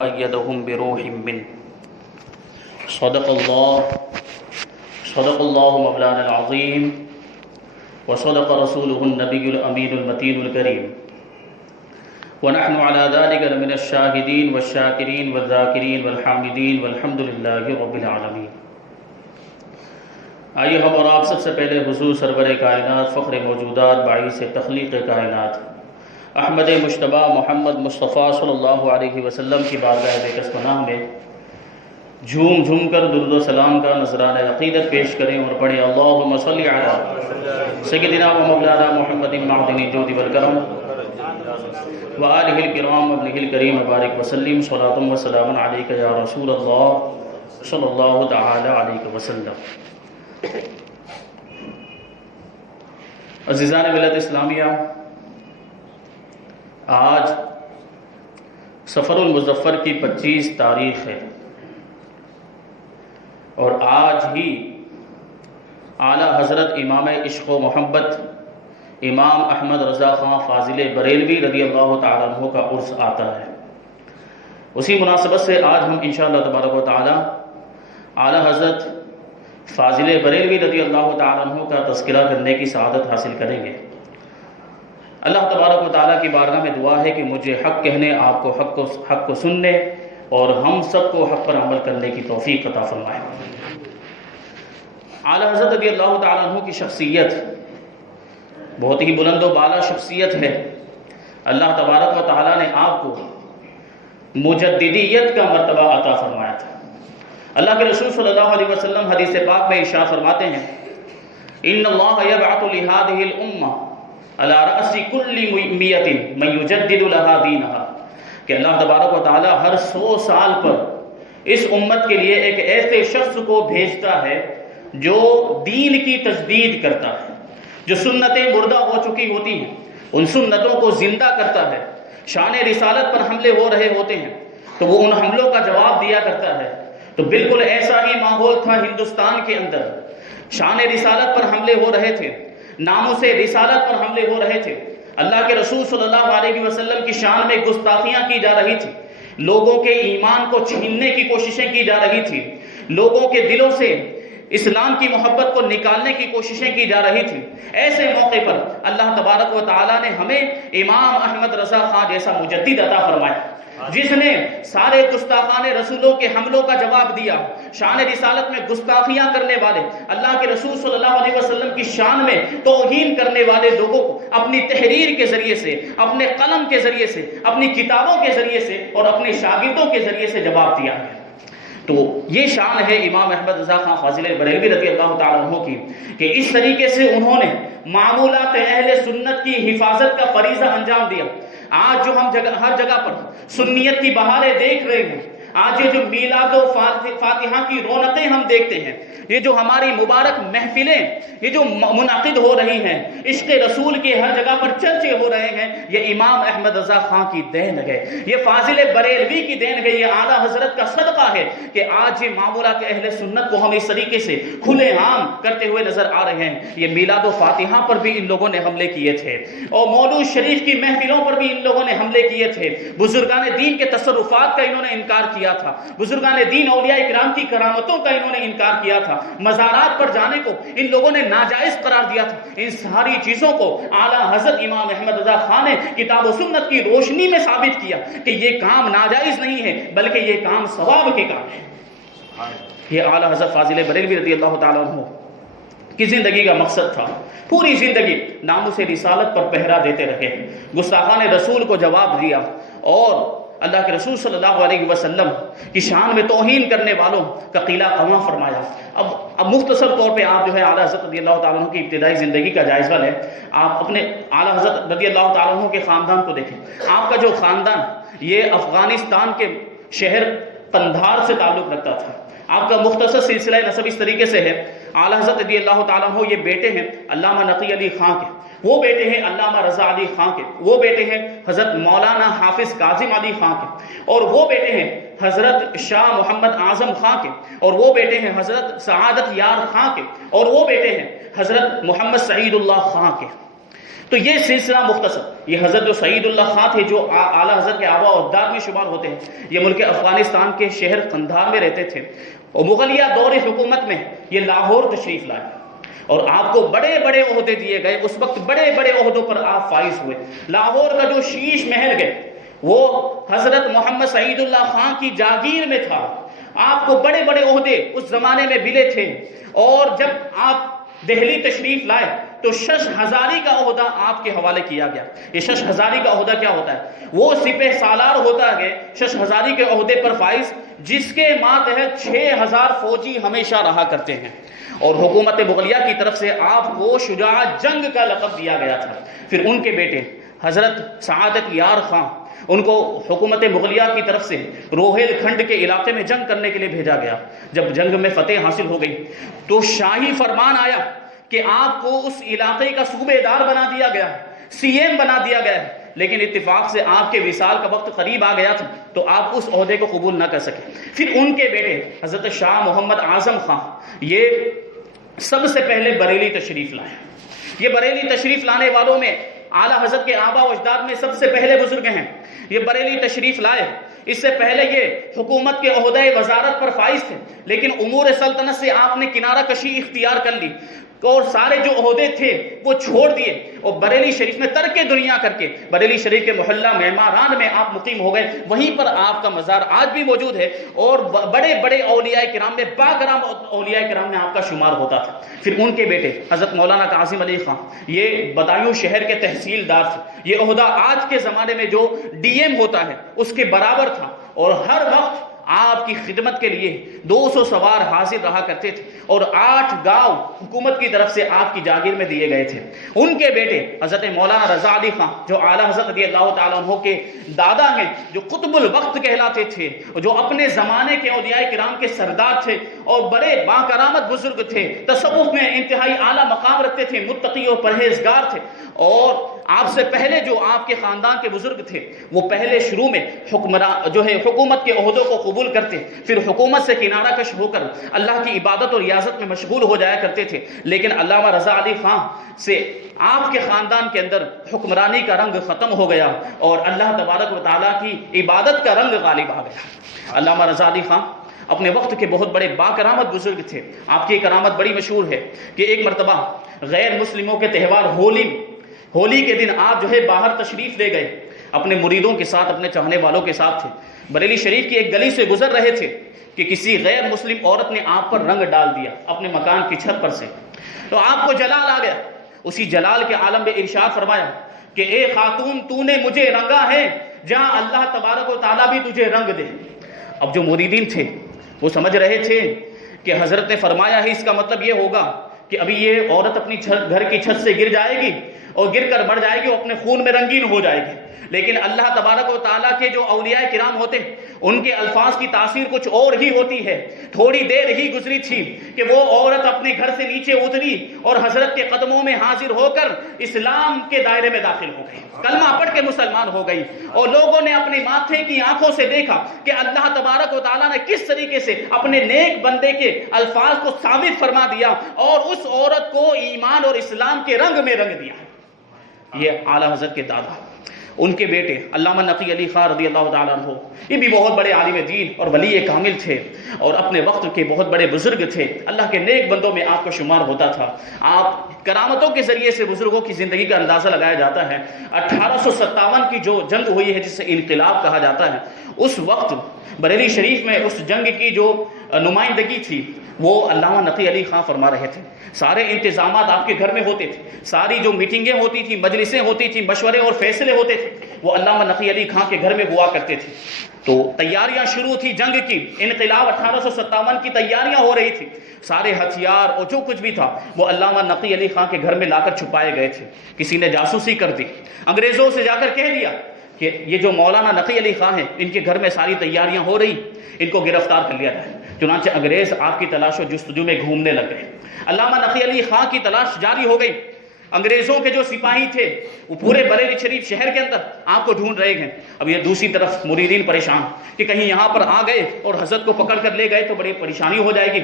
أيدهم بروح منه صدق الله مولانا العظيم وصدق رسوله النبي الأمين المتين الكريم ونحن على ذلك من الشاهدين والشاكرين والذاكرين والحامدين والحمد لله رب العالمين۔ آئیے ہم اور آپ سب سے پہلے حضور سرور کائنات، فخر موجودات، باعث تخلیق کائنات، احمد مجتبی محمد مصطفیٰ صلی اللہ علیہ وسلم کی بارگاہ بےکس پناہ میں جھوم جھوم کر درود و سلام کا نذرانہ عقیدت پیش کریں اور پڑھیں اللہم صلی علی سیدنا و مولانا محمد معدن الجود والکرم وآلہ الکرام وابنہ الکریم وبارک وسلم صلاۃ و سلام علیک یا رسول اللہ صلی اللہ تعالی علیہ وسلم۔ عزیزان ملت اسلامیہ، آج سفر المظفر کی 25 تاریخ ہے اور آج ہی اعلیٰ حضرت امام عشق و محبت امام احمد رضا خان فاضل بریلوی رضی اللہ تعالیٰ عنہ کا عرس آتا ہے۔ اسی مناسبت سے آج ہم انشاءاللہ تبارک و تعالیٰ اعلیٰ حضرت فاضل بریلوی رضی اللہ تعالیٰ عنہ کا تذکرہ کرنے کی سعادت حاصل کریں گے۔ اللہ تبارک و تعالیٰ کی بارگاہ میں دعا ہے کہ مجھے حق کہنے، آپ کو حق کو سننے اور ہم سب کو حق پر عمل کرنے کی توفیق عطا فرمائے۔ اعلیٰ حضرت رضی اللہ تعالیٰ عنہ کی شخصیت بہت ہی بلند و بالا شخصیت ہے۔ اللہ تبارک و تعالیٰ نے آپ کو مجددیت کا مرتبہ عطا فرمایا تھا۔ اللہ کے رسول صلی اللہ علیہ وسلم حدیث پاک میں ارشاد فرماتے ہیں ان اللہ یبعث لہذہ الامہ علی رأس کل مئۃ من یجدد لہا دینہا، کہ اللہ تبارک و تعالی ہر 100 سال پر اس امت کے لیے ایک ایسے شخص کو بھیجتا ہے جو دین کی تجدید کرتا ہے، جو سنتیں مردہ ہو چکی ہوتی ہیں ان سنتوں کو زندہ کرتا ہے۔ شان رسالت پر حملے ہو رہے ہوتے ہیں تو وہ ان حملوں کا جواب دیا کرتا ہے۔ تو بالکل ایسا ہی ماحول تھا ہندوستان کے اندر، شان رسالت پر حملے ہو رہے تھے، ناموس رسالت پر حملے ہو رہے تھے، اللہ کے رسول صلی اللہ علیہ وسلم کی شان میں گستاخیاں کی جا رہی تھی، لوگوں کے ایمان کو چھیننے کی کوششیں کی جا رہی تھی، لوگوں کے دلوں سے اسلام کی محبت کو نکالنے کی کوششیں کی جا رہی تھی۔ ایسے موقع پر اللہ تبارک و تعالیٰ نے ہمیں امام احمد رضا خان جیسا مجدد عطا فرمایا، جس نے سارے گستاخان رسولوں کے حملوں کا جواب دیا، شان رسالت میں گستاخیاں کرنے والے، اللہ کے رسول صلی اللہ علیہ وسلم کی شان میں توہین کرنے والے لوگوں کو اپنی تحریر کے ذریعے سے، اپنے قلم کے ذریعے سے، اپنی کتابوں کے ذریعے سے اور اپنے شاگردوں کے ذریعے سے جواب دیا ہے۔ تو یہ شان ہے امام احمد رضا خان فاضل بریلوی رضی اللہ تعالیٰ عنہ کی کہ اس طریقے سے انہوں نے معمولات اہل سنت کی حفاظت کا فریضہ انجام دیا۔ آج جو ہم ہر جگہ پر سنیت کی بہاریں دیکھ رہے ہیں، آج یہ جو میلاد و فاتحہ کی رونقیں ہم دیکھتے ہیں، یہ جو ہماری مبارک محفلیں یہ جو منعقد ہو رہی ہیں، عشق رسول کے ہر جگہ پر چرچے ہو رہے ہیں، یہ امام احمد رضا خان کی دین ہے، یہ فاضل بریلوی کی دین ہے، یہ اعلیٰ حضرت کا صدقہ ہے کہ آج یہ معمولات اہل سنت کو ہم اس طریقے سے کھلے عام کرتے ہوئے نظر آ رہے ہیں۔ یہ میلاد و فاتحہ پر بھی ان لوگوں نے حملے کیے تھے اور مولود شریف کی محفلوں پر بھی ان لوگوں نے حملے کیے تھے، بزرگان دین کے تصرفات کا انہوں نے انکار کیا تھا، بزرگان دین اولیاء اکرام کی کرامتوں کا انہوں نے انکار کیا تھا، مزارات پر جانے کو ان لوگوں نے ناجائز قرار دیا تھا۔ ان ساری چیزوں کو اعلیٰ حضرت امام احمد رضا خان نے کتاب و سنت کی روشنی میں ثابت کیا کہ یہ کام ناجائز نہیں ہے بلکہ یہ کام ثواب کے کام ہے۔ یہ اعلیٰ حضرت فاضل بریلوی رضی اللہ تعالیٰ عنہ کی زندگی کا مقصد تھا، پوری زندگی ناموس رسالت پر پہرا دیتے رہے، گستاخان رسول کو جواب دیا اور اللہ کے رسول صلی اللہ علیہ وسلم کی شان میں توہین کرنے والوں کا قیلہ قمع فرمایا۔ اب مختصر طور پہ آپ جو ہے اعلیٰ حضرت رضی اللہ تعالیٰ عنہ کی ابتدائی زندگی کا جائزہ لیں۔ آپ اپنے اعلیٰ حضرت رضی اللہ تعالیٰ عنہ کے خاندان کو دیکھیں۔ آپ کا جو خاندان یہ افغانستان کے شہر قندھار سے تعلق رکھتا تھا۔ آپ کا مختصر سلسلہ نسب اس طریقے سے ہے، اعلیٰ حضرت رضی اللہ تعالیٰ عنہ یہ بیٹے ہیں علامہ نقی علی خان کے، وہ بیٹے ہیں علامہ رضا علی خان کے، وہ بیٹے ہیں حضرت مولانا حافظ کاظم علی خان کے، اور وہ بیٹے ہیں حضرت شاہ محمد اعظم خان کے، اور وہ بیٹے ہیں حضرت سعادت یار خان کے، اور وہ بیٹے ہیں حضرت محمد سعید اللہ خان کے۔ تو یہ سلسلہ مختصر، یہ حضرت جو سعید اللہ خان تھے جو اعلیٰ حضرت کے آبا و اجداد میں شمار ہوتے ہیں، یہ ملک افغانستان کے شہر قندھار میں رہتے تھے، اور مغلیہ دور حکومت میں یہ لاہور تشریف لائے، اور آپ کو بڑے بڑے عہدے دیے گئے، اس وقت بڑے بڑے عہدوں پر آپ فائز ہوئے۔ لاہور کا جو شیش محل ہے وہ حضرت محمد سعید اللہ خان کی جاگیر میں تھا، آپ کو بڑے بڑے عہدے اس زمانے میں ملے تھے، اور جب آپ دہلی تشریف لائے تو شش ہزاری کا عہدہ آپ کے حوالے کیا گیا۔ یہ شش ہزاری کا عہدہ کیا ہوتا ہے؟ وہ سپہ سالار ہوتا ہے شش ہزاری کے عہدے پر فائز، جس کے ماتحت 6000 فوجی ہمیشہ رہا کرتے ہیں، اور حکومت مغلیہ کی طرف سے آپ کو شجاع جنگ کا لقب دیا گیا تھا۔ پھر ان کے بیٹے حضرت سعادت یار خان، ان کو حکومت مغلیہ کی طرف سے روہیل کھنڈ کے علاقے میں جنگ کرنے کے لیے بھیجا گیا۔ جب جنگ میں فتح حاصل ہو گئی تو شاہی فرمان آیا کہ آپ کو اس علاقے کا صوبے دار بنا دیا گیا، سی ایم بنا دیا گیا، لیکن اتفاق سے آپ کے وصال کا وقت قریب آ گیا تھا تو آپ اس عہدے کو قبول نہ کر سکے۔ پھر ان کے بیٹے حضرت شاہ محمد اعظم خان، یہ سب سے پہلے بریلی تشریف لائے۔ یہ بریلی تشریف لانے والوں میں اعلیٰ حضرت کے آبا و اجداد میں سب سے پہلے بزرگ ہیں۔ یہ بریلی تشریف لائے، اس سے پہلے یہ حکومت کے عہدۂ وزارت پر فائز تھے، لیکن امور سلطنت سے آپ نے کنارہ کشی اختیار کر لی، اور سارے جو عہدے تھے وہ چھوڑ دیے، اور بریلی شریف میں ترک دنیا کر کے بریلی شریف کے محلہ معماران میں آپ مقیم ہو گئے۔ وہیں پر آپ کا مزار آج بھی موجود ہے، اور بڑے بڑے اولیاء کرام میں باکرام اولیاء کرام میں آپ کا شمار ہوتا تھا۔ پھر ان کے بیٹے حضرت مولانا کاظم علی خان، یہ بدایوں شہر کے تحصیلدار تھے۔ یہ عہدہ آج کے زمانے میں جو ڈی ایم ہوتا ہے اس کے برابر تھا، اور ہر وقت آپ کی خدمت کے لیے 200 سوار حاضر رہا کرتے تھے، اور 8 گاؤں حکومت کی طرف سے آپ کی جاگیر میں دیے گئے تھے۔ ان کے بیٹے حضرت مولانا رضا علی خان، جو اعلیٰ حضرت رضی اللہ تعالیٰ عنہ کے دادا ہیں، جو قطب الوقت کہلاتے تھے، جو اپنے زمانے کے اولیاء کرام کے سردار تھے، اور بڑے باکرامت بزرگ تھے، تصوف میں انتہائی اعلیٰ مقام رکھتے تھے، متقی اور پرہیزگار تھے، اور آپ سے پہلے جو آپ کے خاندان کے بزرگ تھے وہ پہلے شروع میں حکومت کے عہدوں کو قبول کرتے، پھر حکومت سے کنارہ کش ہو کر اللہ کی عبادت اور ریاضت میں مشغول ہو جایا کرتے تھے، لیکن علامہ رضا علی خان سے آپ کے خاندان کے اندر حکمرانی کا رنگ ختم ہو گیا، اور اللہ تبارک و تعالیٰ کی عبادت کا رنگ غالب آ گیا۔ علامہ رضا علی خان اپنے وقت کے بہت بڑے باکرامت بزرگ تھے۔ آپ کی کرامت بڑی مشہور ہے کہ ایک مرتبہ غیر مسلموں کے تہوار ہولی کے دن آپ باہر تشریف لے گئے، اپنے مریدوں کے ساتھ، اپنے چاہنے والوں کے ساتھ تھے، بریلی شریف کی ایک گلی سے گزر رہے تھے کہ کسی غیر مسلم عورت نے آپ پر رنگ ڈال دیا اپنے مکان کی چھت پر سے، تو آپ کو جلال آ گیا۔ اسی جلال کے عالم میں ارشاد فرمایا کہ اے خاتون، تو نے مجھے رنگا ہے، جہاں اللہ تبارک و تعالیٰ بھی تجھے رنگ دے۔ اب جو مریدین تھے وہ سمجھ رہے تھے کہ حضرت نے فرمایا ہے، اس کا مطلب یہ ہوگا کہ ابھی یہ عورت اپنی گھر کی چھت سے گر جائے گی اور گر کر مر جائے گی، اور اپنے خون میں رنگین ہو جائے گی۔ لیکن اللہ تبارک و تعالیٰ کے جو اولیاء کرام ہوتے ہیں ان کے الفاظ کی تاثیر کچھ اور ہی ہوتی ہے۔ تھوڑی دیر ہی گزری تھی کہ وہ عورت اپنے گھر سے نیچے اتری اور حضرت کے قدموں میں حاضر ہو کر اسلام کے دائرے میں داخل ہو گئی، کلمہ پڑھ کے مسلمان ہو گئی، اور لوگوں نے اپنے ماتھے کی آنکھوں سے دیکھا کہ اللہ تبارک و تعالیٰ نے کس طریقے سے اپنے نیک بندے کے الفاظ کو ثابت فرما دیا، اور اس عورت کو ایمان اور اسلام کے رنگ میں رنگ دیا۔ یہ اعلیٰ حضرت کے دادا، ان کے بیٹے علامہ نقی علی خان رضی اللہ تعالیٰ عنہ، یہ بھی بہت بڑے عالم دین اور ولی کامل تھے، اور اپنے وقت کے بہت بڑے بزرگ تھے، اللہ کے نیک بندوں میں آپ کا شمار ہوتا تھا۔ آپ کرامتوں کے ذریعے سے بزرگوں کی زندگی کا اندازہ لگایا جاتا ہے۔ 1857 کی جو جنگ ہوئی ہے جسے انقلاب کہا جاتا ہے، اس وقت بریلی شریف میں اس جنگ کی جو نمائندگی تھی وہ علامہ نقی علی خان فرما رہے تھے۔ سارے انتظامات آپ کے گھر میں ہوتے تھے، ساری جو میٹنگیں ہوتی تھیں، مجلسیں ہوتی تھیں، مشورے اور فیصلے ہوتے تھے، وہ علامہ نقی علی خان کے گھر میں ہوا کرتے تھے۔ تو تیاریاں شروع تھی جنگ کی، انقلاب 1857 کی تیاریاں ہو رہی تھی، سارے ہتھیار اور جو کچھ بھی تھا وہ علامہ نقی علی خان کے گھر میں لا کر چھپائے گئے تھے۔ کسی نے جاسوسی کر دی، انگریزوں سے جا کر کہہ دیا کہ یہ جو مولانا نقی علی خان ہیں ان کے گھر میں ساری تیاریاں ہو رہی، ان کو گرفتار کر لیا جائے۔ چنانچہ انگریز آپ کی تلاش و جستجو میں گھومنے لگ گئے۔ علامہ نقی علی خان کی تلاش جاری ہو گئی، انگریزوں کے جو سپاہی تھے وہ پورے بریلی شریف شہر کے اندر آپ کو ڈھونڈ رہے ہیں. اب یہ دوسری طرف مریدین پریشان کہ کہیں یہاں پر آ گئے اور حضرت کو پکڑ کر لے گئے تو بڑی پریشانی ہو جائے گی.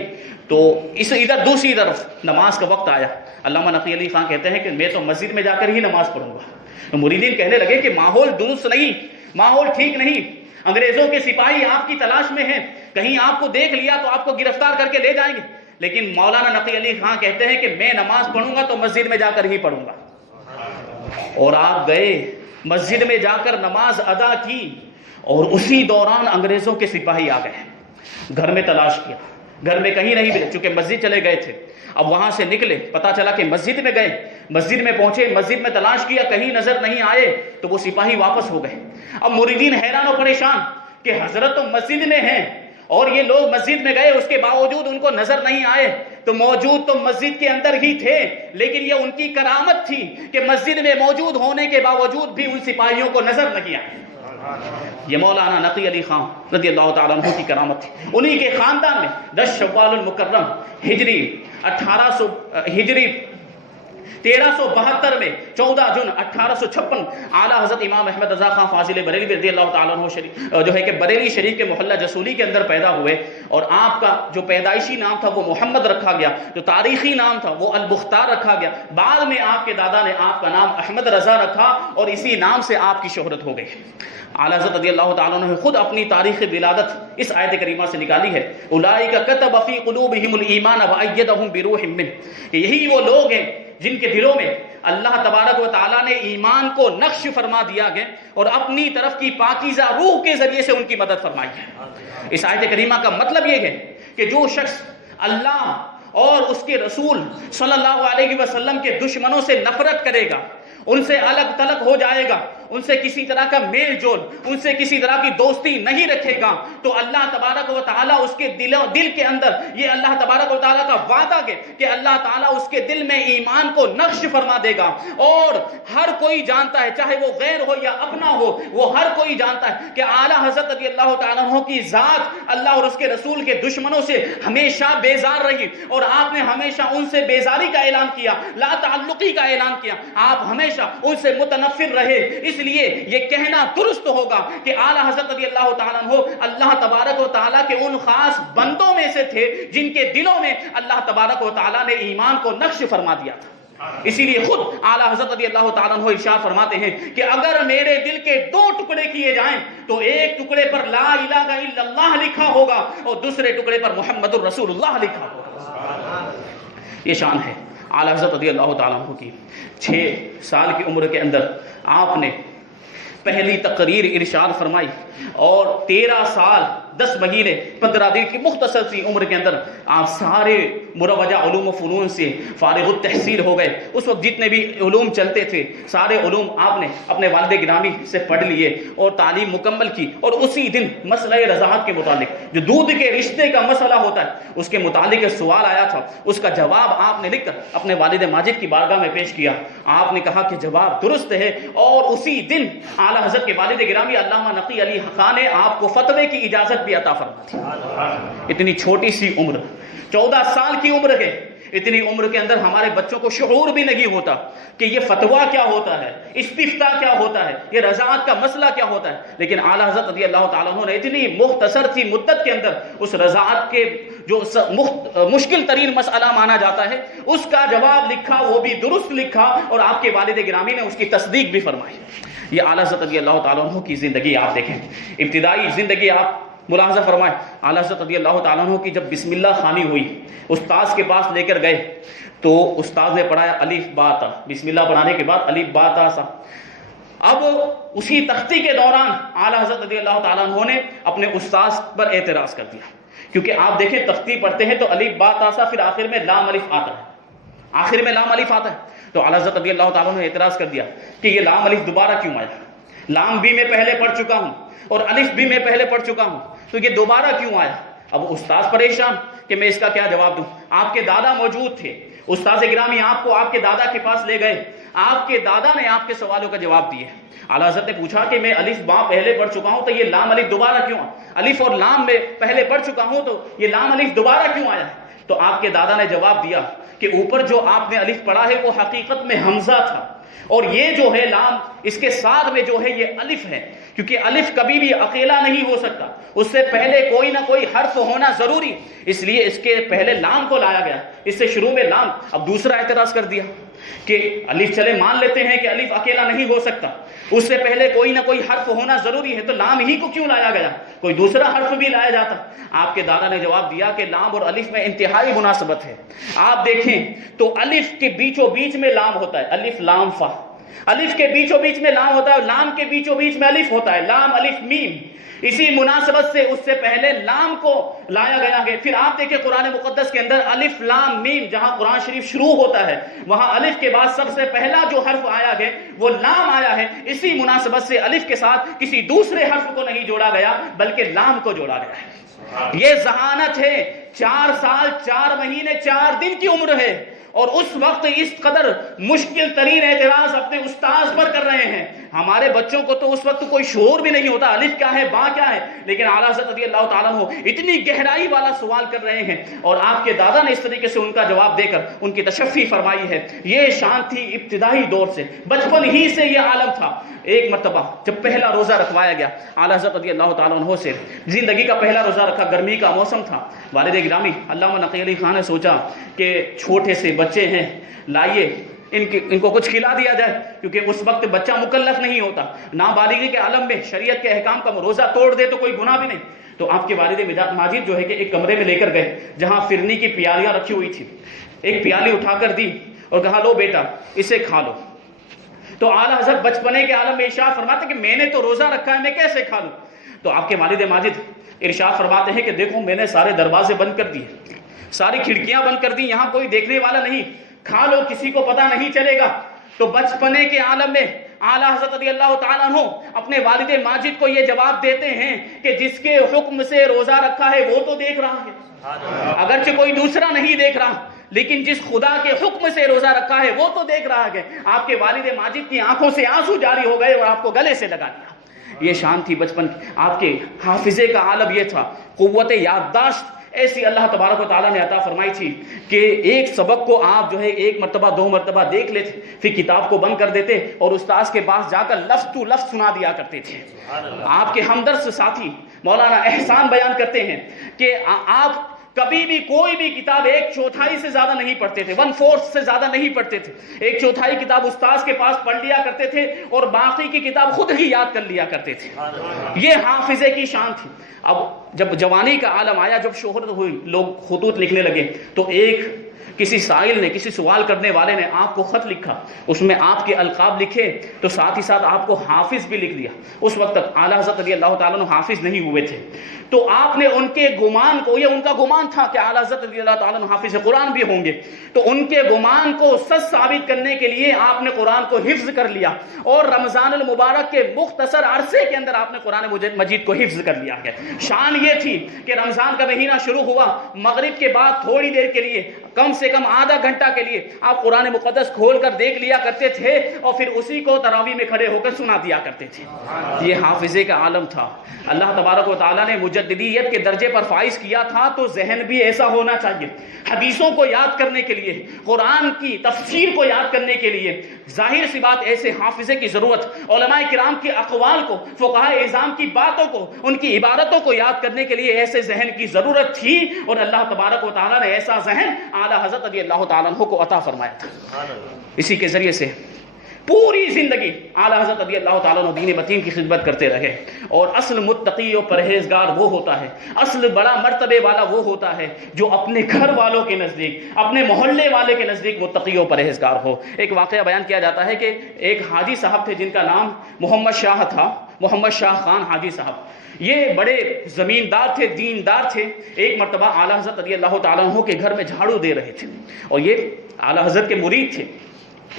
تو ادھر دوسری طرف نماز کا وقت آیا. علامہ نقی علی خان کہتے ہیں کہ میں تو مسجد میں جا کر ہی نماز پڑھوں گا. مریدین کہنے لگے کہ ماحول درست نہیں، ماحول ٹھیک نہیں، انگریزوں کے سپاہی آپ کی تلاش میں ہیں، کہیں آپ کو دیکھ لیا تو آپ کو گرفتار کر کے لے جائیں گے. لیکن مولانا نقی علی خان کہتے ہیں کہ میں نماز پڑھوں گا تو مسجد میں جا کر ہی پڑھوں گا. اور آپ گئے مسجد میں جا کر نماز ادا کی اور اسی دوران انگریزوں کے سپاہی آ گئے. گھر میں تلاش کیا، گھر میں کہیں نہیں ملے، چونکہ مسجد چلے گئے تھے. اب وہاں سے نکلے، پتا چلا کہ مسجد میں گئے، مسجد میں پہنچے، مسجد میں تلاش کیا، کہیں نظر نہیں آئے تو وہ سپاہی واپس ہو گئے. اب مریدین حیران و پریشان کہ حضرت تو مسجد میں ہیں اور یہ لوگ مسجد میں گئے، اس کے باوجود ان کو نظر نہیں آئے. تو موجود تو مسجد کے اندر ہی تھے، لیکن یہ ان کی کرامت تھی کہ مسجد میں موجود ہونے کے باوجود بھی ان سپاہیوں کو نظر نہیں آئے. یہ مولانا نقی علی خان رضی اللہ تعالیٰ عنہ کی کرامت تھی. انہی کے خاندان میں 10 شوال المکرم ہجری 1372 میں 14 جون 1856 اعلیٰ حضرت امام احمد رضا خان فاضل بریلوی رضی اللہ تعالیٰ عنہ جو ہے کہ بریلی شریف کے محلہ جسولی کے اندر پیدا ہوئے. اور آپ کا جو پیدائشی نام تھا وہ محمد رکھا گیا، جو تاریخی نام تھا وہ المختار رکھا گیا. بعد میں آپ کے دادا نے آپ کا نام احمد رضا رکھا اور اسی نام سے آپ کی شہرت ہو گئی. اعلیٰ حضرت رضی اللہ تعالیٰ عنہ نے خود اپنی تاریخ ولادت اس آیت کریمہ سے نکالی ہے. اولئک کتب فی قلوبہم الایمان وایدہم بروح منہ. یہی وہ لوگ ہیں جن کے دلوں میں اللہ تبارک و تعالیٰ نے ایمان کو نقش فرما دیا گیا اور اپنی طرف کی پاکیزہ روح کے ذریعے سے ان کی مدد فرمائی ہے. اس آیت کریمہ کا مطلب یہ ہے کہ جو شخص اللہ اور اس کے رسول صلی اللہ علیہ وسلم کے دشمنوں سے نفرت کرے گا، ان سے الگ تلگ ہو جائے گا، ان سے کسی طرح کا میل جول، ان سے کسی طرح کی دوستی نہیں رکھے گا، تو اللہ تبارک و تعالیٰ اس کے دل کے اندر یہ اللہ تبارک و تعالیٰ کا وعدہ ہے کہ اللہ تعالیٰ اس کے دل میں ایمان کو نقش فرما دے گا. اور ہر کوئی جانتا ہے، چاہے وہ غیر ہو یا اپنا ہو، وہ ہر کوئی جانتا ہے کہ اعلیٰ حضرت رضی اللہ تعالیٰ عنہ کی ذات اللہ اور اس کے رسول کے دشمنوں سے ہمیشہ بیزار رہی. اور آپ نے ہمیشہ ان سے بیزاری کا اعلان کیا، لا تعلقی کا اعلان کیا، آپ ہمیشہ ان سے متنفر رہے. اس لیے یہ کہنا درست ہوگا کہ اعلیٰ حضرت رضی اللہ تعالیٰ عنہ اللہ تبارک و تعالیٰ کے ان خاص بندوں میں سے تھے جن کے دلوں میں اللہ تبارک و تعالیٰ نے ایمان کو نقش فرما دیا تھا. اسی لیے خود اعلیٰ حضرت رضی اللہ تعالیٰ عنہ ارشاد فرماتے ہیں کہ اگر میرے دل کے 2 ٹکڑے کیے جائیں تو ایک ٹکڑے پر لا الہ الا اللہ لکھا ہوگا اور دوسرے ٹکڑے پر محمد الرسول اللہ لکھا ہوگا. یہ شان ہے اعلیٰ حضرت رضی اللہ تعالیٰ عنہ کی. 6 سال کی عمر کے اندر آپ نے پہلی تقریر ارشاد فرمائی اور 13 سال 10 مہینے 15 دن کی مختصر سی عمر کے اندر آپ سارے مروجہ علوم و فنون سے فارغ التحصیل ہو گئے. اس وقت جتنے بھی علوم چلتے تھے سارے علوم آپ نے اپنے والد گرامی سے پڑھ لیے اور تعلیم مکمل کی. اور اسی دن مسئلہ رضاعت کے متعلق جو دودھ کے رشتے کا مسئلہ ہوتا ہے اس کے متعلق سوال آیا تھا، اس کا جواب آپ نے لکھ کر اپنے والد ماجد کی بارگاہ میں پیش کیا. آپ نے کہا کہ جواب درست ہے اور اسی دن اعلیٰ حضرت کے والد گرامی علامہ نقی علی خان نے آپ کو فتوے کی اجازت بھی عطا فرما دی. اتنی چھوٹی سی عمر، 14 سال کی عمر ہے، اتنی عمر کے اندر ہمارے بچوں کو شعور بھی نہیں ہوتا کہ یہ فتویٰ کیا ہوتا ہے، استفتاء کیا ہوتا ہے، یہ رضاعت کا مسئلہ کیا ہوتا ہے. لیکن اعلیٰ حضرت رضی اللہ تعالیٰ عنہ نے اتنی مختصر سی مدت کے اندر اس رضاعت کے جو مشکل ترین مسئلہ مانا جاتا ہے اس کا جواب لکھا، وہ بھی درست لکھا اور آپ کے والد گرامی نے اس کی تصدیق بھی فرمائی. یہ اعلیٰ حضرت رضی اللہ تعالیٰ عنہ کی زندگی آپ دیکھیں، ابتدائی زندگی آپ ملاحظہ فرمائیں. اعلیٰ حضرت رضی اللہ تعالیٰ عنہ کی جب بسم اللہ خوانی ہوئی استاذ کے پاس لے کر گئے تو استاذ نے پڑھایا الف با تا، بسم اللہ پڑھانے کے بعد الف با تا سا. اب اسی تختی کے دوران اعلیٰ حضرت رضی اللہ تعالیٰ عنہ نے اپنے استاذ پر اعتراض کر دیا، کیونکہ آپ دیکھیں تختی پڑھتے ہیں تو الف با تا سا، پھر آخر میں لام الف آتا ہے، آخر میں لام الف آتا ہے. تو اعلیٰ حضرت رضی اللہ تعالیٰ نے اعتراض کر دیا کہ یہ لام الف دوبارہ کیوں آیا؟ لام بھی میں پہلے پڑھ چکا ہوں اور الف بھی میں پہلے پڑھ چکا ہوں، تو یہ دوبارہ کیوں آیا؟ اب استاذ پریشان کہ میں اس کا کیا جواب دوں. آپ کے دادا موجود تھے، استاذ گرامی آپ کو آپ کے دادا کے پاس لے گئے، آپ کے دادا نے آپ کے سوالوں کا جواب دیے. اعلیٰ حضرت نے پوچھا کہ میں الف با پہلے پڑھ چکا ہوں تو یہ لام الف دوبارہ کیوں؟ الف اور لام میں پہلے پڑھ چکا ہوں تو یہ لام الف دوبارہ کیوں آیا؟ تو آپ کے دادا نے جواب دیا کہ اوپر جو آپ نے الف پڑھا ہے وہ حقیقت میں حمزہ تھا، اور یہ جو ہے لام اس کے ساتھ میں جو ہے یہ الف ہے، کیونکہ الف کبھی بھی اکیلا نہیں ہو سکتا، اس سے پہلے کوئی نہ کوئی حرف ہونا ضروری، اس لیے اس کے پہلے لام کو لایا گیا، اس سے شروع میں لام۔ اب دوسرا اعتراض کر دیا کہ الف چلے مان لیتے ہیں کہ الف اکیلا نہیں ہو سکتا، اس سے پہلے کوئی نہ کوئی حرف ہونا ضروری ہے، تو لام ہی کو کیوں لایا گیا؟ کوئی دوسرا حرف بھی لایا جاتا۔ آپ کے دادا نے جواب دیا کہ لام اور الف میں انتہائی مناسبت ہے۔ آپ دیکھیں تو الف کے بیچوں بیچ میں لام ہوتا ہے، الف لام فا، الف کے بیچوں بیچ میں لام ہوتا ہے، لام کے بیچوں بیچ میں الف ہوتا ہے، لام الف میم، اسی مناسبت سے اس سے پہلے لام کو لایا گیا ہے۔ پھر آپ دیکھیں قرآن مقدس کے اندر الف لام میم، جہاں قرآن شریف شروع ہوتا ہے وہاں الف کے بعد سب سے پہلا جو حرف آیا ہے وہ لام آیا ہے، اسی مناسبت سے الف کے ساتھ کسی دوسرے حرف کو نہیں جوڑا گیا بلکہ لام کو جوڑا گیا ہے۔ یہ ذہانت ہے، 4 سال 4 مہینے 4 دن کی عمر ہے، اور اس وقت اس قدر مشکل ترین اعتراض اپنے استاذ پر کر رہے ہیں۔ ہمارے بچوں کو تو اس وقت کوئی شعور بھی نہیں ہوتا الف کیا ہے با کیا ہے، لیکن اعلیٰ حضرت رضی اللہ تعالیٰ عنہ اتنی گہرائی والا سوال کر رہے ہیں، اور آپ کے دادا نے اس طریقے سے ان کا جواب دے کر ان کی تشفی فرمائی ہے۔ یہ شان تھی ابتدائی دور سے، بچپن ہی سے یہ عالم تھا۔ ایک مرتبہ جب پہلا روزہ رکھوایا گیا اعلیٰ حضرت رضی اللہ تعالیٰ عنہ سے، زندگی کا پہلا روزہ رکھا، گرمی کا موسم تھا، والد گرامی علامہ نقی علی خان نے سوچا کہ چھوٹے سے بچے ہیں، لائیے ان کو کچھ کھلا دیا جائے، کیونکہ اس وقت بچہ مکلف نہیں ہوتا، نابالغی کے عالم میں شریعت کے احکام کا روزہ توڑ دے تو کوئی گناہ بھی نہیں۔ تو آپ کے والد ماجد جو ہے کہ ایک کمرے میں لے کر گئے جہاں فرنی کی پیالیاں رکھی ہوئی تھی، ایک پیالی اٹھا کر دی اور کہا لو بیٹا اسے کھا لو۔ تو اعلیٰ حضرت بچپنے کے عالم میں ارشاد فرماتے کہ میں نے تو روزہ رکھا ہے، میں کیسے کھا لوں؟ تو آپ کے والد ماجد ارشاد فرماتے ہیں کہ دیکھو میں نے سارے دروازے بند کر دیے، ساری کھڑکیاں بند کر دی، یہاں کوئی دیکھنے والا نہیں، کھا لو کسی کو پتہ نہیں چلے گا۔ تو بچپنے کے عالم میں اعلیٰ حضرت رضی اللہ تعالیٰ عنہ اپنے والد ماجد کو یہ جواب دیتے ہیں کہ جس کے حکم سے روزہ رکھا ہے وہ تو دیکھ رہا ہے، اگرچہ کوئی دوسرا نہیں دیکھ رہا، لیکن جس خدا کے حکم سے روزہ رکھا ہے وہ تو دیکھ رہا ہے۔ آپ کے والد ماجد کی آنکھوں سے آنسو جاری ہو گئے اور آپ کو گلے سے لگا دیا۔ یہ شان تھی بچپن کی۔ آپ کے حافظے کا عالم یہ تھا، قوت یادداشت ایسی اللہ تبارک و تعالیٰ نے عطا فرمائی تھی کہ ایک سبق کو آپ جو ہے 1 مرتبہ 2 مرتبہ دیکھ لیتے، پھر کتاب کو بند کر دیتے اور استاذ کے پاس جا کر لفظ تو لفظ سنا دیا کرتے تھے۔ آپ کے ہمدرد ساتھی مولانا احسان بیان کرتے ہیں کہ آپ کبھی بھی کوئی بھی کتاب 1/4 سے زیادہ نہیں پڑھتے تھے، 1/4 سے زیادہ نہیں پڑھتے تھے، 1/4 کتاب استاذ کے پاس پڑھ لیا کرتے تھے اور باقی کی کتاب خود ہی یاد کر لیا کرتے تھے۔ یہ حافظے کی شان تھی۔ اب جب جوانی کا عالم آیا، جب شہرت ہوئی، لوگ خطوط لکھنے لگے، تو ایک کسی سائل نے، کسی سوال کرنے والے نے آپ کو خط لکھا، اس میں آپ کے القاب لکھے، تو ساتھ ہی ساتھ آپ کو حافظ بھی لکھ دیا۔ اس وقت تک اعلیٰ حضرت رضی اللہ تعالیٰ عنہ حافظ نہیں ہوئے تھے، تو آپ نے ان کے گمان کو، یہ ان کا گمان تھا کہ اعلیٰ حضرت رضی اللہ تعالیٰ عنہ حافظ قرآن بھی ہوں گے، تو ان کے گمان کو سچ ثابت کرنے کے لیے آپ نے قرآن کو حفظ کر لیا، اور رمضان المبارک کے مختصر عرصے کے اندر آپ نے قرآن مجید کو حفظ کر لیا ہے۔ شان یہ تھی کہ رمضان کا مہینہ شروع ہوا، مغرب کے بعد تھوڑی دیر کے لیے، کم سے کم آدھا گھنٹہ کے لیے آپ قرآن مقدس کھول کر دیکھ لیا کرتے تھے، اور پھر اسی کو تراویح میں کھڑے ہو کر سنا دیا کرتے تھے۔ یہ حافظے کا عالم تھا۔ اللہ تبارک و تعالیٰ نے مجددیت کے درجے پر فائز کیا تھا، تو ذہن بھی ایسا ہونا چاہیے، حدیثوں کو یاد کرنے کے لیے، قرآن کی تفسیر کو یاد کرنے کے لیے۔ ظاہر سی بات ایسے حافظے کی ضرورت، علماء کرام کے اقوال کو، فقہاء اعظام کی باتوں کو، ان کی عبارتوں کو یاد کرنے کے لیے ایسے ذہن کی ضرورت تھی، اور اللہ تبارک و تعالیٰ نے ایسا ذہن اعلیٰ حضرت رضی اللہ تعالیٰ عنہ کو عطا فرمایا تھا۔ اسی کے ذریعے سے پوری زندگی اعلیٰ حضرت رضی اللہ تعالیٰ عنہ دین متین کی خدمت کرتے رہے، اور اصل متقی و پرہیزگار وہ ہوتا ہے، اصل بڑا مرتبے والا وہ ہوتا ہے جو اپنے گھر والوں کے نزدیک، اپنے محلے والے کے نزدیک متقی و پرہیزگار ہو۔ ایک واقعہ بیان کیا جاتا ہے کہ ایک حاجی صاحب تھے جن کا نام محمد شاہ تھا، محمد شاہ خان حاجی صاحب۔ یہ بڑے زمیندار تھے، دیندار تھے۔ ایک مرتبہ اعلیٰ حضرت رضی اللہ تعالیٰ عنہ کے گھر میں جھاڑو دے رہے تھے، اور یہ اعلیٰ حضرت کے مرید تھے،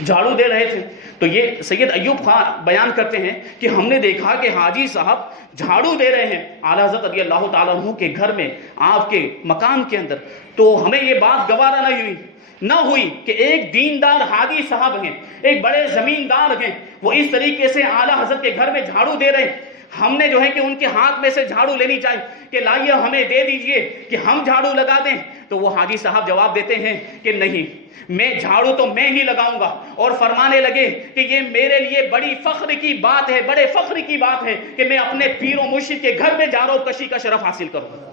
جھاڑو دے رہے تھے۔ تو یہ سید ایوب خان بیان کرتے ہیں کہ ہم نے دیکھا کہ حاجی صاحب جھاڑو دے رہے ہیں اعلیٰ حضرت رضی اللہ تعالیٰ عنہ کے گھر میں، آپ کے مکان کے اندر۔ تو ہمیں یہ بات گوارا نہ ہوئی کہ ایک دیندار حاجی صاحب ہیں، ایک بڑے زمیندار ہیں، وہ اس طریقے سے اعلیٰ حضرت کے گھر میں جھاڑو دے رہے ہیں۔ ہم نے جو ہے کہ ان کے ہاتھ میں سے جھاڑو لینی چاہیے کہ لائیے ہمیں دے دیجئے کہ ہم جھاڑو لگا دیں، تو وہ حاجی صاحب جواب دیتے ہیں کہ نہیں، میں جھاڑو تو میں ہی لگاؤں گا، اور فرمانے لگے کہ یہ میرے لیے بڑی فخر کی بات ہے، بڑے فخر کی بات ہے کہ میں اپنے پیر و مرشد کے گھر میں جھاڑو کشی کا شرف حاصل کروں،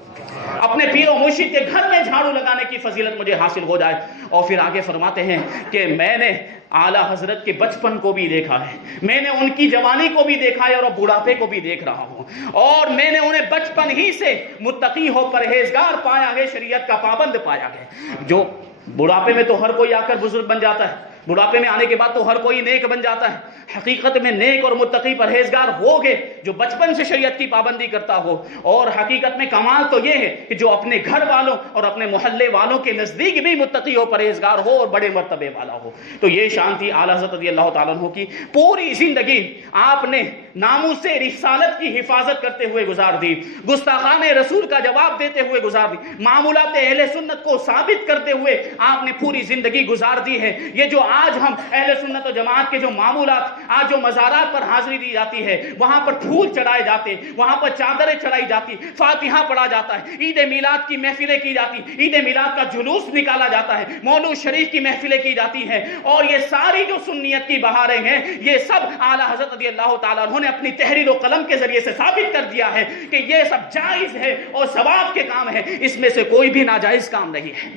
اپنے پیر و مرشد کے گھر میں جھاڑو لگانے کی فضیلت مجھے حاصل ہو جائے۔ اور پھر آگے فرماتے ہیں کہ میں نے اعلیٰ حضرت کے بچپن کو بھی دیکھا ہے، میں نے ان کی جوانی کو بھی دیکھا ہے، اور بڑھاپے کو بھی دیکھ رہا ہوں، اور میں نے انہیں بچپن ہی سے متقی ہو پرہیزگار پایا ہے، شریعت کا پابند پایا ہے۔ جو بڑھاپے میں تو ہر کوئی آ کر بزرگ بن جاتا ہے، بڑھاپے میں آنے کے بعد تو ہر کوئی نیک بن جاتا ہے، حقیقت میں نیک اور متقی پرہیزگار ہوگے جو بچپن سے شریعت کی پابندی کرتا ہو، اور حقیقت میں کمال تو یہ ہے کہ جو اپنے گھر والوں اور اپنے محلے والوں کے نزدیک بھی متقی ہو، پرہیزگار ہو اور بڑے مرتبے والا ہو۔ تو یہ شان تھی اعلیٰ حضرت رضی اللہ تعالیٰ عنہ کی۔ پوری زندگی آپ نے ناموس رسالت کی حفاظت کرتے ہوئے گزار دی، گستاخان رسول کا جواب دیتے ہوئے گزار دی، معمولات اہل سنت کو ثابت کرتے ہوئے آپ نے پوری زندگی گزار دی ہے۔ یہ جو آج ہم اہل سنت و جماعت کے جو معمولات، آج جو مزارات پر حاضری دی جاتی ہے، وہاں پر پھول چڑھائے جاتے، وہاں پر چادریں چڑھائی جاتی، فاتحہ پڑھا جاتا ہے، عید میلاد کی محفلیں کی جاتی، عید میلاد کا جلوس نکالا جاتا ہے، مولود شریف کی محفلیں کی جاتی ہیں، اور یہ ساری جو سنیت کی بہاریں ہیں، یہ سب اعلیٰ حضرت رضی اللہ تعالیٰ عنہ نے اپنی تحریر و قلم کے ذریعے سے ثابت کر دیا ہے کہ یہ سب جائز ہے اور ثواب کے کام ہے، اس میں سے کوئی بھی ناجائز کام نہیں ہے۔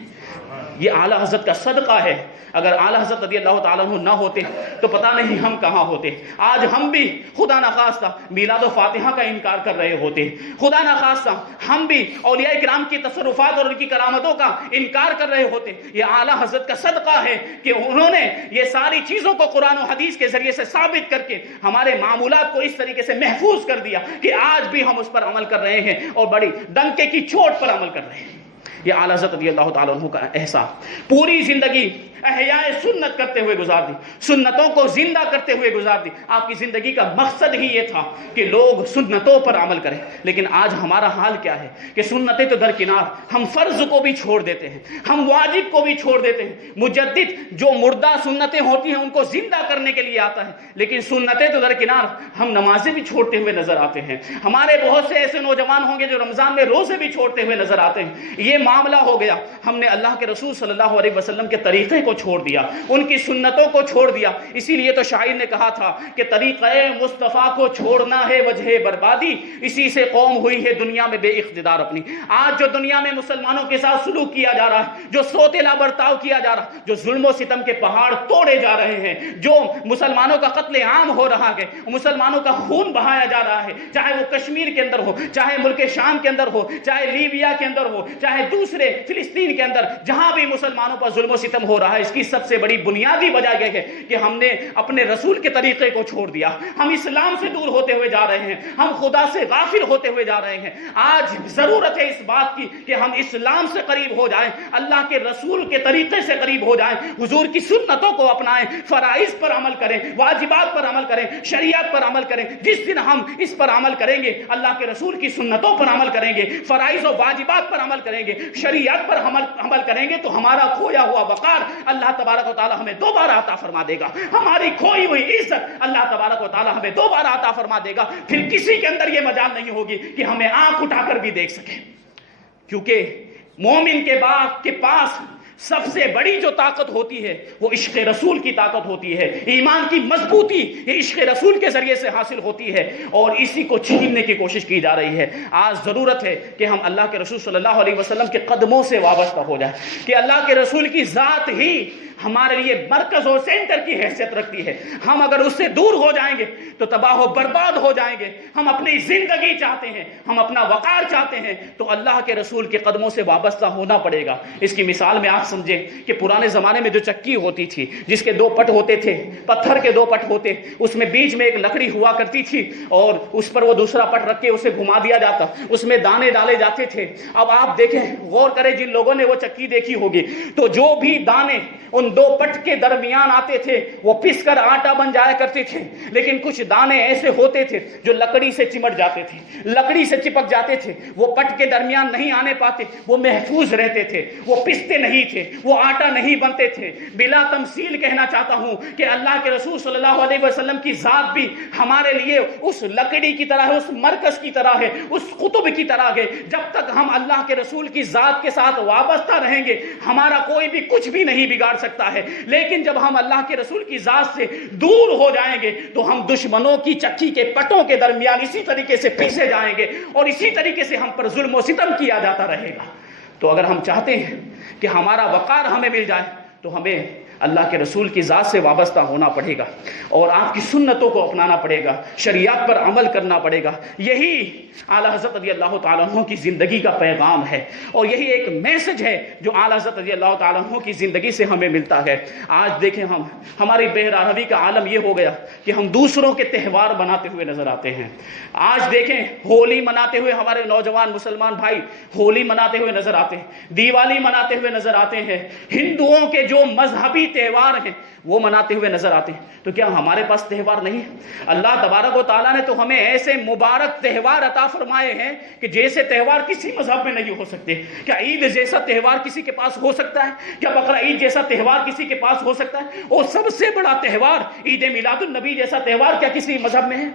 یہ اعلیٰ حضرت کا صدقہ ہے۔ اگر اعلیٰ حضرت رضی اللہ تعالیٰ عنہ نہ ہوتے تو پتہ نہیں ہم کہاں ہوتے۔ آج ہم بھی خدا نخواستہ میلاد و فاتحہ کا انکار کر رہے ہوتے، خدا نخواستہ ہم بھی اولیاء کرام کی تصرفات اور ان کی کرامتوں کا انکار کر رہے ہوتے۔ یہ اعلیٰ حضرت کا صدقہ ہے کہ انہوں نے یہ ساری چیزوں کو قرآن و حدیث کے ذریعے سے ثابت کر کے ہمارے معمولات کو اس طریقے سے محفوظ کر دیا کہ آج بھی ہم اس پر عمل کر رہے ہیں اور بڑی ڈنکے کی چوٹ پر عمل کر رہے ہیں۔ یہ اعلیٰ حضرت رضی اللہ تعالیٰ عنہ کا احسان، پوری زندگی احیاء سنت کرتے ہوئے گزار دی، سنتوں کو زندہ کرتے ہوئے گزار دی۔ آپ کی زندگی کا مقصد ہی یہ تھا کہ لوگ سنتوں پر عمل کریں، لیکن آج ہمارا حال کیا ہے کہ سنتیں تو درکنار، ہم فرض کو بھی چھوڑ دیتے ہیں، ہم واجب کو بھی چھوڑ دیتے ہیں۔ مجدد جو مردہ سنتیں ہوتی ہیں ان کو زندہ کرنے کے لیے آتا ہے، لیکن سنتیں تو درکنار، ہم نمازیں بھی چھوڑتے ہوئے نظر آتے ہیں۔ ہمارے بہت سے ایسے نوجوان ہوں گے جو رمضان میں روزے بھی چھوڑتے ہوئے نظر آتے ہیں۔ یہ معاملہ ہو گیا، ہم نے اللہ کے رسول صلی اللہ علیہ وسلم کے طریقے کو چھوڑ دیا، ان کی سنتوں کو چھوڑ دیا۔ اسی لیے تو شاعر نے کہا تھا کہ طریقہ مصطفیٰ کو چھوڑنا ہے وجہ بربادی، اسی سے قوم ہوئی ہے دنیا میں بے اقتدار اپنی۔ آج جو دنیا میں مسلمانوں کے ساتھ سلوک کیا جا رہا ہے، جو سوتیلا برتاؤ کیا جا رہا ہے، جو ظلم و ستم کے پہاڑ توڑے جا رہے ہیں، جو مسلمانوں کا قتل عام ہو رہا ہے، مسلمانوں کا خون بہایا جا رہا ہے، چاہے وہ کشمیر کے اندر ہو، چاہے ملک شام کے اندر ہو، چاہے لیبیا کے اندر ہو، چاہے دوسرے فلسطین کے اندر، جہاں بھی مسلمانوں پر ظلم و ستم ہو رہا ہے، اس کی سب سے بڑی بنیادی وجہ یہ ہے کہ ہم نے اپنے رسول کے طریقے کو چھوڑ دیا، ہم اسلام سے دور ہوتے ہوئے جا رہے ہیں، ہم خدا سے غافل ہوتے ہوئے جا رہے ہیں۔ آج ضرورت ہے اس بات کی کہ ہم اسلام سے قریب ہو جائیں، اللہ کے رسول کے طریقے سے قریب ہو جائیں، حضور کی سنتوں کو اپنائیں، فرائض پر عمل کریں، واجبات پر عمل کریں، شریعت پر عمل کریں۔ جس دن ہم اس پر عمل کریں گے، اللہ کے رسول کی سنتوں پر عمل کریں گے، فرائض و واجبات پر عمل کریں گے، شریعت پر عمل کریں گے، تو ہمارا کھویا ہوا وقار اللہ تبارک و تعالی ہمیں دوبارہ عطا فرما دے گا، ہماری کھوئی ہوئی عزت اللہ تبارک و تعالی ہمیں دوبارہ عطا فرما دے گا۔ پھر کسی کے اندر یہ مجال نہیں ہوگی کہ ہمیں آنکھ اٹھا کر بھی دیکھ سکے، کیونکہ مومن کے پاس سب سے بڑی جو طاقت ہوتی ہے وہ عشق رسول کی طاقت ہوتی ہے، ایمان کی مضبوطی یہ عشق رسول کے ذریعے سے حاصل ہوتی ہے، اور اسی کو چھیننے کی کوشش کی جا رہی ہے۔ آج ضرورت ہے کہ ہم اللہ کے رسول صلی اللہ علیہ وسلم کے قدموں سے وابستہ ہو جائیں، کہ اللہ کے رسول کی ذات ہی ہمارے لیے مرکز اور سینٹر کی حیثیت رکھتی ہے۔ ہم اگر اس سے دور ہو جائیں گے تو تباہ و برباد ہو جائیں گے۔ ہم اپنی زندگی چاہتے ہیں، ہم اپنا وقار چاہتے ہیں، تو اللہ کے رسول کے قدموں سے وابستہ ہونا پڑے گا۔ اس کی مثال میں آپ سمجھیں کہ پرانے زمانے میں جو چکی ہوتی تھی، جس کے دو پٹ ہوتے تھے، پتھر کے دو پٹ ہوتے، اس میں بیچ میں ایک لکڑی ہوا کرتی تھی، اور اس پر وہ دوسرا پٹ رکھ کے اسے گھما دیا جاتا، اس میں دانے ڈالے جاتے تھے۔ اب آپ دیکھیں، غور کریں، جن لوگوں نے وہ چکی دیکھی ہوگی، تو جو بھی دانے ان دو پٹ کے درمیان آتے تھے وہ پس کر آٹا بن جایا کرتے تھے، لیکن کچھ دانے ایسے ہوتے تھے جو لکڑی سے چمٹ جاتے تھے، لکڑی سے چپک جاتے تھے، وہ پٹ کے درمیان نہیں آنے پاتے، وہ محفوظ رہتے تھے، وہ پستے نہیں تھے، وہ آٹا نہیں بنتے تھے۔ بلا تمثیل کہنا چاہتا ہوں کہ اللہ کے رسول صلی اللہ علیہ وسلم کی ذات بھی ہمارے لیے اس لکڑی کی طرح ہے، اس مرکز کی طرح ہے، اس قطب کی طرح ہے۔ جب تک ہم اللہ کے رسول کی ذات کے ساتھ وابستہ رہیں گے ہمارا کوئی بھی کچھ بھی نہیں بگاڑ سکتا ہے، لیکن جب ہم اللہ کے رسول کی ذات سے دور ہو جائیں گے تو ہم دشمنوں کی چکی کے پٹوں کے درمیان اسی طریقے سے پیسے جائیں گے اور اسی طریقے سے ہم پر ظلم و ستم کیا جاتا رہے گا۔ تو اگر ہم چاہتے ہیں کہ ہمارا وقار ہمیں مل جائے تو ہمیں اللہ کے رسول کی ذات سے وابستہ ہونا پڑے گا اور آپ کی سنتوں کو اپنانا پڑے گا، شریعت پر عمل کرنا پڑے گا۔ یہی اعلیٰ حضرت رضی اللہ تعالیٰ عنہ کی زندگی کا پیغام ہے اور یہی ایک میسج ہے جو اعلیٰ حضرت رضی اللہ تعالیٰ عنہ کی زندگی سے ہمیں ملتا ہے۔ آج دیکھیں ہماری بہر عربی کا عالم یہ ہو گیا کہ ہم دوسروں کے تہوار مناتے ہوئے نظر آتے ہیں۔ آج دیکھیں ہولی مناتے ہوئے ہمارے نوجوان مسلمان بھائی ہولی مناتے ہوئے نظر آتے ہیں، دیوالی مناتے ہوئے نظر آتے ہیں، ہندوؤں کے جو مذہبی تہوار ہیں وہ مناتے ہوئے نظر آتے ہیں۔ تو کیا ہمارے پاس تہوار نہیں ہے؟ اللہ تبارک و تعالیٰ نے تو ہمیں ایسے مبارک تہوار عطا فرمائے ہیں کہ جیسے تہوار کسی مذہب میں نہیں ہو سکتے۔ کیا عید جیسا تہوار کسی کے پاس ہو سکتا ہے؟ کیا بقرہ عید جیسا تہوار کسی کے پاس ہو سکتا ہے؟ اور سب سے بڑا تہوار عید میلاد النبی جیسا تہوار کیا کسی مذہب میں ہے؟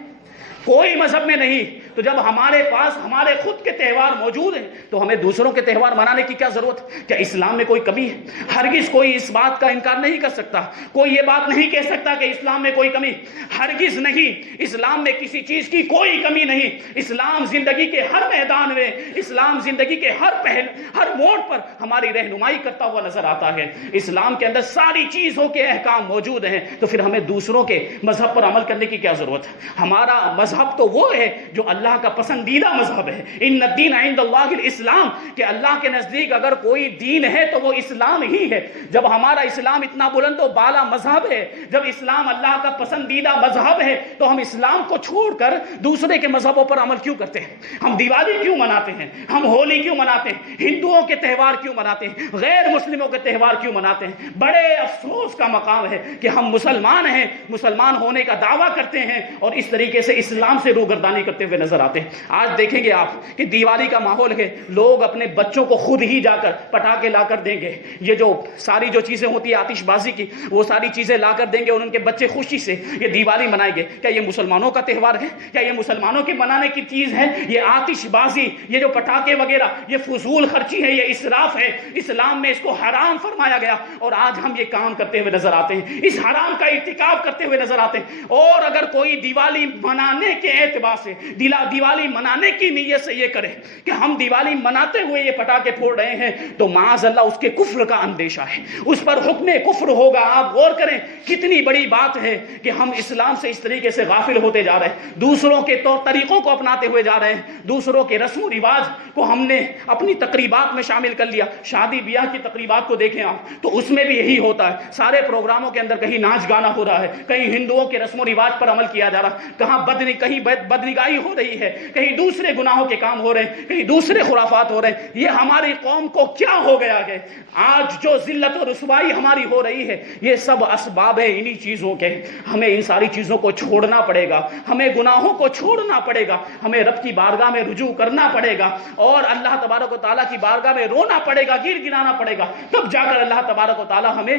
کوئی مذہب میں نہیں۔ تو جب ہمارے پاس ہمارے خود کے تہوار موجود ہیں تو ہمیں دوسروں کے تہوار منانے کی کیا ضرورت ہے؟ کیا اسلام میں کوئی کمی ہے؟ ہرگز کوئی اس بات کا انکار نہیں کر سکتا، کوئی یہ بات نہیں کہہ سکتا کہ اسلام میں کوئی کمی، ہرگز نہیں۔ اسلام میں کسی چیز کی کوئی کمی نہیں۔ اسلام زندگی کے ہر میدان میں، اسلام زندگی کے ہر موڑ پر ہماری رہنمائی کرتا ہوا نظر آتا ہے۔ اسلام کے اندر ساری چیزوں کے احکام موجود ہیں، تو پھر ہمیں دوسروں کے مذہب پر عمل کرنے کی کیا ضرورت ہے؟ ہمارا مذہب تو وہ ہے جو اللہ کا پسندیدہ مذہب ہے۔ ان الدین عند اللہ الاسلام، کہ اللہ کے نزدیک اگر کوئی دین ہے تو وہ اسلام ہی ہے۔ جب ہمارا اسلام اتنا بلند و بالا مذہب ہے، جب اسلام اللہ کا پسندیدہ مذہب ہے، تو ہم اسلام کو چھوڑ کر دوسرے کے مذہبوں پر عمل کیوں کرتے ہیں؟ ہم دیوالی کیوں مناتے ہیں؟ ہم ہولی کیوں مناتے ہیں؟ ہندوؤں کے تہوار کیوں مناتے ہیں؟ غیر مسلموں کے تہوار کیوں مناتے ہیں؟ بڑے افسوس کا مقام ہے کہ ہم مسلمان ہیں، مسلمان ہونے کا دعویٰ کرتے ہیں اور اس طریقے سے اسلام سے روگردانی کرتے ہوئے نظر آتے ہیں۔ آج دیکھیں گے آپ کہ دیوالی کا ماحول ہے، لوگ اپنے بچوں کو خود ہی جا کر پٹاخے لا کر دیں گے، یہ جو ساری جو چیزیں ہوتی ہیں آتش بازی کی وہ ساری چیزیں لا کر دیں گے اور ان کے بچے خوشی سے یہ دیوالی منائیں گے۔ کیا یہ مسلمانوں کا تہوار ہے؟ کیا یہ مسلمانوں کے منانے کی چیز ہے؟ یہ آتش بازی، یہ جو پٹاخے وغیرہ، یہ فضول خرچی ہے، یہ اسراف ہے۔ اسلام میں اس کو حرام فرمایا گیا اور آج ہم یہ کام کرتے ہوئے نظر آتے ہیں، اس حرام کا ارتکاب کرتے ہوئے نظر آتے ہیں۔ اور اگر کوئی دیوالی منانے کے اعتبار سے دیوالی منانے کی نیت سے یہ کرے کہ ہم دیوالی مناتے ہوئے یہ پٹاخے پھوڑ رہے ہیں تو معاذ اللہ اس کے کفر کا اندیشہ ہے، اس پر حکم کفر ہوگا۔ آپ غور کریں کتنی بڑی بات ہے کہ ہم اسلام سے اس طریقے سے غافل ہوتے جا رہے ہیں، دوسروں کے طور طریقوں کو اپناتے ہوئے جا رہے ہیں، دوسروں کے رسم و رواج کو ہم نے اپنی تقریبات میں شامل کر لیا۔ شادی بیاہ کی تقریبات کو دیکھیں آپ تو اس میں بھی یہی ہوتا ہے، سارے پروگراموں کے اندر کہیں ناچ گانا ہو رہا ہے، کہیں ہندوؤں کے رسم و رواج پر عمل کیا جا رہا ہے، کہیں بدنگاہی ہو رہی ہے، کہیں دوسرے گناہوں کے کام ہو رہے ہیں، کہیں دوسرے خرافات ہو رہے ہیں۔ یہ ہماری قوم کو کیا ہو گیا ہے؟ آج جو ذلت و رسوائی ہماری ہو رہی ہے یہ سب اسباب ہیں انہی چیزوں کے۔ ہمیں ان ساری چیزوں کو چھوڑنا پڑے گا، ہمیں گناہوں کو چھوڑنا پڑے گا، ہمیں رب کی بارگاہ میں رجوع کرنا پڑے گا اور اللہ تبارک و تعالیٰ کی بارگاہ میں رونا پڑے گا، گر گرانا پڑے گا، تب جا کر اللہ تبارک و تعالیٰ ہمیں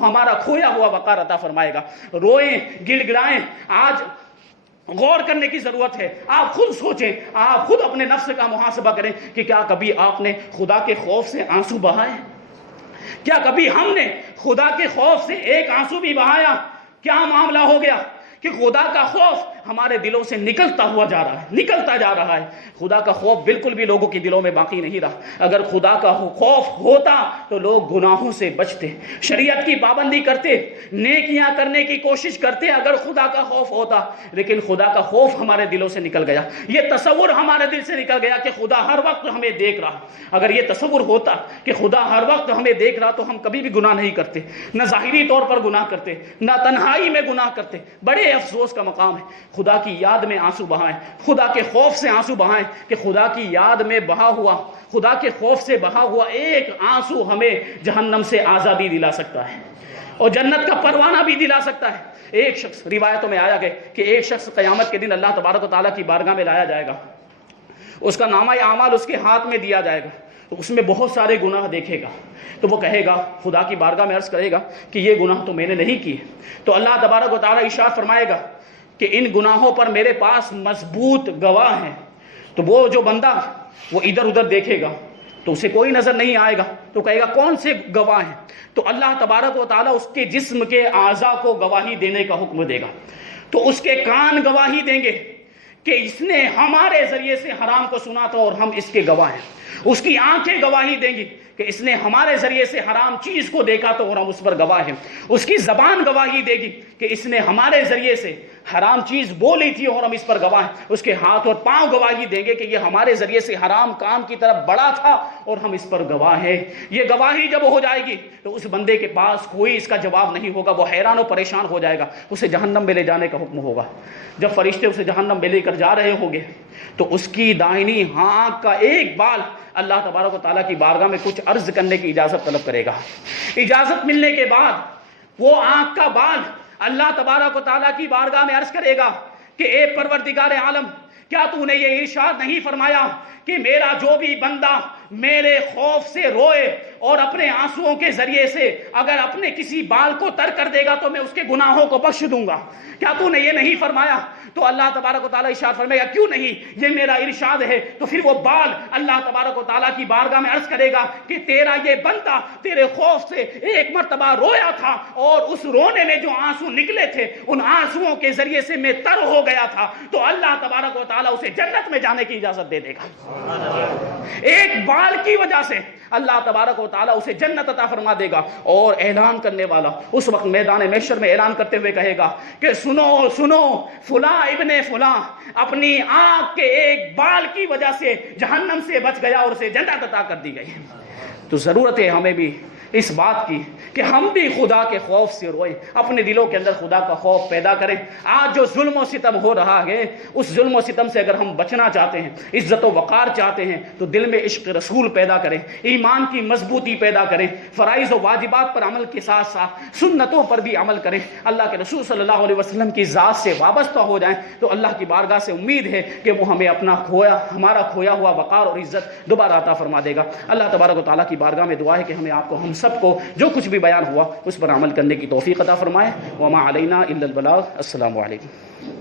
ہمارا کھویا ہوا وقار عطا فرمائے گا۔ روئیں، گڑ گڑائیں۔ آج غور کرنے کی ضرورت ہے، آپ خود سوچیں، آپ خود اپنے نفس کا محاسبہ کریں کہ کیا کبھی آپ نے خدا کے خوف سے آنسو بہائے؟ کیا کبھی ہم نے خدا کے خوف سے ایک آنسو بھی بہایا؟ کیا معاملہ ہو گیا کہ خدا کا خوف ہمارے دلوں سے نکلتا ہوا جا رہا ہے، نکلتا جا رہا ہے۔ خدا کا خوف بالکل بھی لوگوں کے دلوں میں باقی نہیں رہا۔ اگر خدا کا خوف ہوتا تو لوگ گناہوں سے بچتے، شریعت کی پابندی کرتے، نیکیاں کرنے کی کوشش کرتے اگر خدا کا خوف ہوتا، لیکن خدا کا خوف ہمارے دلوں سے نکل گیا۔ یہ تصور ہمارے دل سے نکل گیا کہ خدا ہر وقت ہمیں دیکھ رہا۔ اگر یہ تصور ہوتا کہ خدا ہر وقت ہمیں دیکھ رہا تو ہم کبھی بھی گناہ نہیں کرتے، نہ ظاہری طور پر گناہ کرتے، نہ تنہائی میں گناہ کرتے۔ بڑے افسوس کا مقام ہے۔ خدا کی یاد میں آنسو بہائیں، خدا کے خوف سے آنسو بہائیں کہ خدا کی یاد میں بہا ہوا، خدا کے خوف سے بہا ہوا ایک آنسو ہمیں جہنم سے آزادی دلا سکتا ہے اور جنت کا پروانہ بھی دلا سکتا ہے۔ ایک شخص، روایتوں میں آیا گیا کہ ایک شخص قیامت کے دن اللہ تبارک و تعالیٰ کی بارگاہ میں لایا جائے گا، اس کا نامہ اعمال اس کے ہاتھ میں دیا جائے گا، تو اس میں بہت سارے گناہ دیکھے گا، تو وہ کہے گا، خدا کی بارگاہ میں عرض کرے گا کہ یہ گناہ تو میں نے نہیں کیے، تو اللہ تبارک و تعالیٰ ارشاد فرمائے گا کہ ان گناہوں پر میرے پاس مضبوط گواہ ہیں۔ تو وہ جو بندہ وہ ادھر ادھر دیکھے گا تو اسے کوئی نظر نہیں آئے گا، تو کہے گا کون سے گواہ ہیں؟ تو اللہ تبارک و تعالیٰ اس کے جسم کے اعضاء کو گواہی دینے کا حکم دے گا۔ تو اس کے کان گواہی دیں گے کہ اس نے ہمارے ذریعے سے حرام کو سنا تھا اور ہم اس کے گواہ ہیں۔ اس کی آنکھیں گواہی دیں گی کہ اس نے ہمارے ذریعے سے حرام چیز کو دیکھا تو اور ہم اس پر گواہ ہیں۔ اس کی زبان گواہی دے گی کہ اس نے ہمارے ذریعے سے حرام چیز بولی تھی اور ہم اس پر گواہ ہیں۔ اس کے ہاتھ اور پاؤں گواہی دیں گے کہ یہ ہمارے ذریعے سے حرام کام کی طرف بڑھا تھا اور ہم اس پر گواہ ہیں۔ یہ گواہی جب ہو جائے گی تو اس بندے کے پاس کوئی اس کا جواب نہیں ہوگا، وہ حیران و پریشان ہو جائے گا، اسے جہنم میں لے جانے کا حکم ہوگا۔ جب فرشتے اسے جہنم میں لے کر جا رہے ہوں گے تو اس کی دائنی آنکھ کا ایک بال اللہ تبارک و تعالیٰ کی بارگاہ میں کچھ عرض کرنے کی اجازت طلب کرے گا۔ اجازت ملنے کے بعد وہ آنکھ کا بال اللہ تبارک و تعالیٰ کی بارگاہ میں عرض کرے گا کہ اے پروردگار عالم، کیا تو نے یہ ارشاد نہیں فرمایا کہ میرا جو بھی بندہ میرے خوف سے روئے اور اپنے آنسوؤں کے ذریعے سے اگر اپنے کسی بال کو ترک کر دے گا تو میں اس کے گناہوں کو بخش دوں گا؟ کیا تو نے یہ نہیں فرمایا؟ تو اللہ تبارک و تعالیٰ ارشاد فرمائے گا کیوں نہیں، یہ میرا ارشاد ہے۔ تو پھر وہ بال اللہ تبارک و تعالیٰ کی بارگاہ میں عرض کرے گا کہ تیرا یہ بندہ تیرے خوف سے ایک مرتبہ رویا تھا اور اس رونے میں جو آنسو نکلے تھے ان آنسوؤں کے ذریعے سے میں تر ہو گیا تھا، تو اللہ تبارک و تعالیٰ اسے جنت میں جانے کی اجازت دے دے گا۔ ایک بال کی وجہ سے اللہ تبارک و تعالیٰ اسے جنت عطا فرما دے گا۔ اور اعلان کرنے والا اس وقت میدان محشر میں اعلان کرتے ہوئے کہے گا کہ سنو سنو، فلاں ابن فلاں اپنی آنکھ کے ایک بال کی وجہ سے جہنم سے بچ گیا اور اسے جنت عطا کر دی گئی۔ تو ضرورت ہے ہمیں بھی اس بات کی کہ ہم بھی خدا کے خوف سے روئیں، اپنے دلوں کے اندر خدا کا خوف پیدا کریں۔ آج جو ظلم و ستم ہو رہا ہے اس ظلم و ستم سے اگر ہم بچنا چاہتے ہیں، عزت و وقار چاہتے ہیں، تو دل میں عشق رسول پیدا کریں، ایمان کی مضبوطی پیدا کریں، فرائض و واجبات پر عمل کے ساتھ ساتھ سنتوں پر بھی عمل کریں، اللہ کے رسول صلی اللہ علیہ وسلم کی ذات سے وابستہ ہو جائیں، تو اللہ کی بارگاہ سے امید ہے کہ وہ ہمیں ہمارا کھویا ہوا وقار اور عزت دوبارہ عطا فرما دے گا۔ اللہ تبارک و تعالیٰ کی بارگاہ میں دعا ہے کہ ہمیں آپ کو ہم سب کو جو کچھ بھی بیان ہوا اس پر عمل کرنے کی توفیق عطا فرمائے۔ وما علینا الا البلاغ۔ السلام علیکم۔